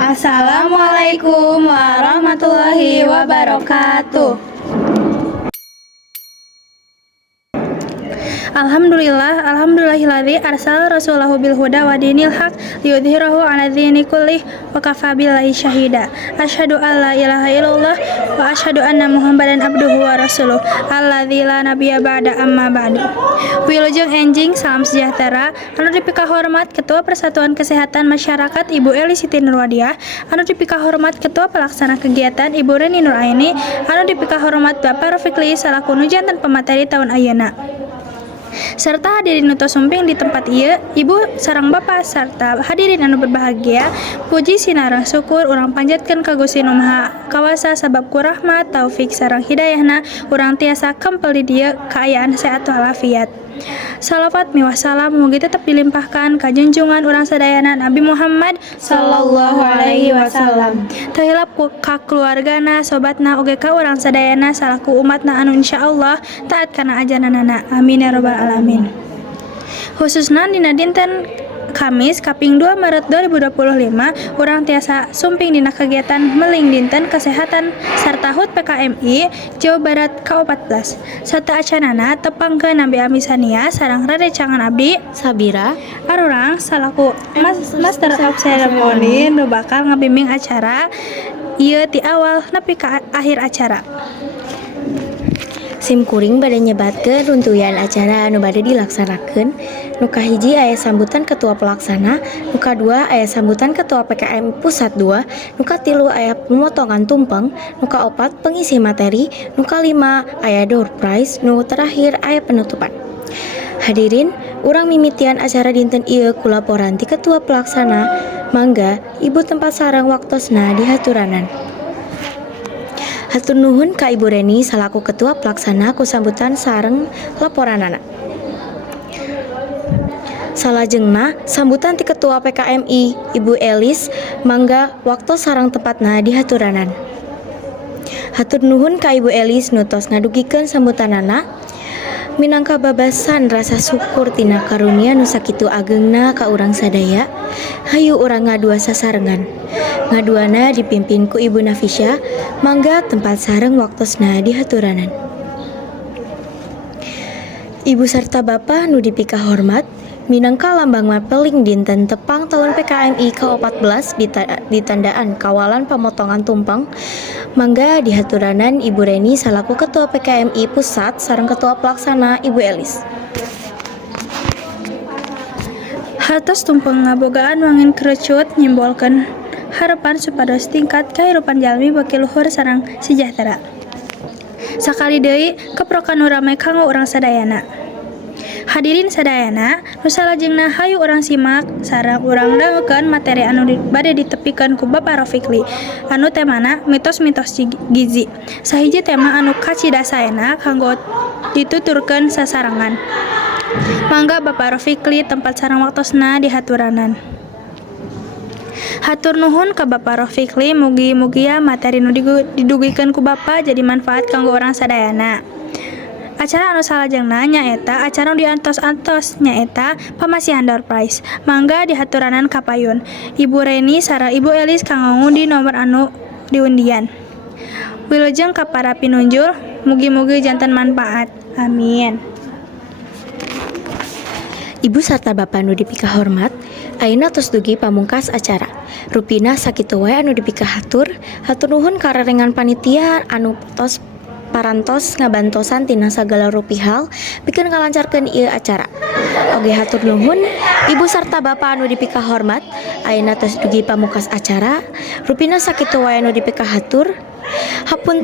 Assalamualaikum warahmatullahi wabarakatuh. Alhamdulillahilladzi arsala rasulahu bil huda wa dinil haq liyudhhirahu 'ala dini kullih wa kafa billahi syahida. Asyhadu an la ilaha illallah wa asyhadu anna Muhammadan abduhu wa rasuluh alladzi la nabiyya ba'da amma ba'du. Wilujeng enjing salam sejahtera anu dipika hormat Ketua Persatuan Kesehatan Masyarakat Ibu Eli Siti Nurwadiah, anu dipika hormat Ketua Pelaksana Kegiatan Ibu Reni Nuraini, anu dipika hormat Bapak Rafikli selaku nu janten pemateri tahun ayeuna. Serta hadirin nu tos sumping di tempat ieu, Ibu sareng Bapak serta hadirin anu berbahagia, puji sinareng syukur urang panjatkeun ka Gusti Nu Maha Kawasa sabab ku rahmat taufik sareng hidayahna urang tiasa kempel di dieu kaayaan sehat walafiat. Salawat miwah salam mugi tetep dilimpahkan ka junjungan urang sadayana Nabi Muhammad sallallahu alaihi wasallam. Teu hilap ka keluargana, sobatna oge ka urang sadayana salaku umatna anu insyaallah taat kana ajaranana. Amin ya rabbal alamin. Khususna dina dinten Kamis kaping 2 Maret 2025 urang tiasa sumping dina kegiatan meling dinten kesehatan sarta HUT PKMI Jawa Barat ke-14 sarta acanana tepangkeun Nabi Amisania sareng rarecangan abdi Sabira arurang salaku Master of Ceremony nu bakal ngabimbing acara ieu ti awal nepi ka akhir acara. Sim kuring bade nyebatkeun runtuyan acara anu bade dilaksanakeun. Nu kahiji aya sambutan Ketua Pelaksana, nu kadua aya sambutan Ketua PKM Pusat 2, nu katilu aya pemotongan tumpeng, nu kaopat pengisi materi, nu kalima aya door prize, nu terakhir aya penutupan. Hadirin, urang mimitian acara dinten ieu kulaporan ti Ketua Pelaksana, mangga Ibu tempat sareng waktosna dihaturanan. Hatur nuhun ka Ibu Reni selaku Ketua Pelaksana ku sambutan sareng laporanana. Salajengna sambutan ti Ketua PKMI Ibu Elis, mangga waktu sareng tempatna dihaturanan. Hatur nuhun ka Ibu Elis nu tos ngadugikeun sambutanana minangka babasan rasa syukur tina karunia nu sakitu ageungna ka urang sadaya. Hayu urang ngadua sasarengan. Ngaduana dipimpin ku Ibu Nafisya, mangga tempat sareng waktosna dihaturanan. Ibu serta Bapak nu dipika hormat, minangka lambang mapeling dinten tepang tahun PKMI ke-14 ditandaan kawalan pemotongan tumpeng, mangga dihaturanan Ibu Reni selaku Ketua PKMI Pusat sareng Ketua Pelaksana Ibu Elis. Hartos tumpeng ngabogaan wangin kerecut nyimbolkeun harapan supados tingkat kahirupan jalmi beuki luhur sareng sejahtera. Sakali deui keprokan nu rame kanggo urang sadayana. Hadirin sadayana, nu salajengna hayu urang simak sareng urang dangukeun materi anu bade ditepikeun ku Bapak Rafikli anu temana mitos-mitos gizi. Sahiji tema anu kacidasaena kanggo dituturkeun sasarangan. Mangga Bapak Rafikli tempat sareng waktosna dihaturanan. Hatur nuhun ka Bapak Rafikli, mugi-mugia materi nu didugikeun ku Bapak jadi manfaat kanggo urang sadayana. Acara anu salajengna nyaeta acara nu diantos-antos nyaeta pamasihan door prize. Mangga dihaturanan ka payun Ibu Reni sareng Ibu Elis kanggo ngundi nomor anu diundian. Wilujeng ka para pinunjul, mugi-mugi janten manfaat. Amin. Ibu sarta Bapak nu dipika hormat, ayeuna tos dugi pamungkas acara. Rupina sakitu wae anu dipika hatur nuhun ka rarengan panitia anu tos parantos ngabantosan tina sagala rupihal pikeun ngalancarkeun ieu acara. Oge hatur nuhun Ibu sarta Bapak anu dipika hormat, ayeuna tos dugi pamungkas acara. Rupina sakitu wae anu dipika hatur. Hapunten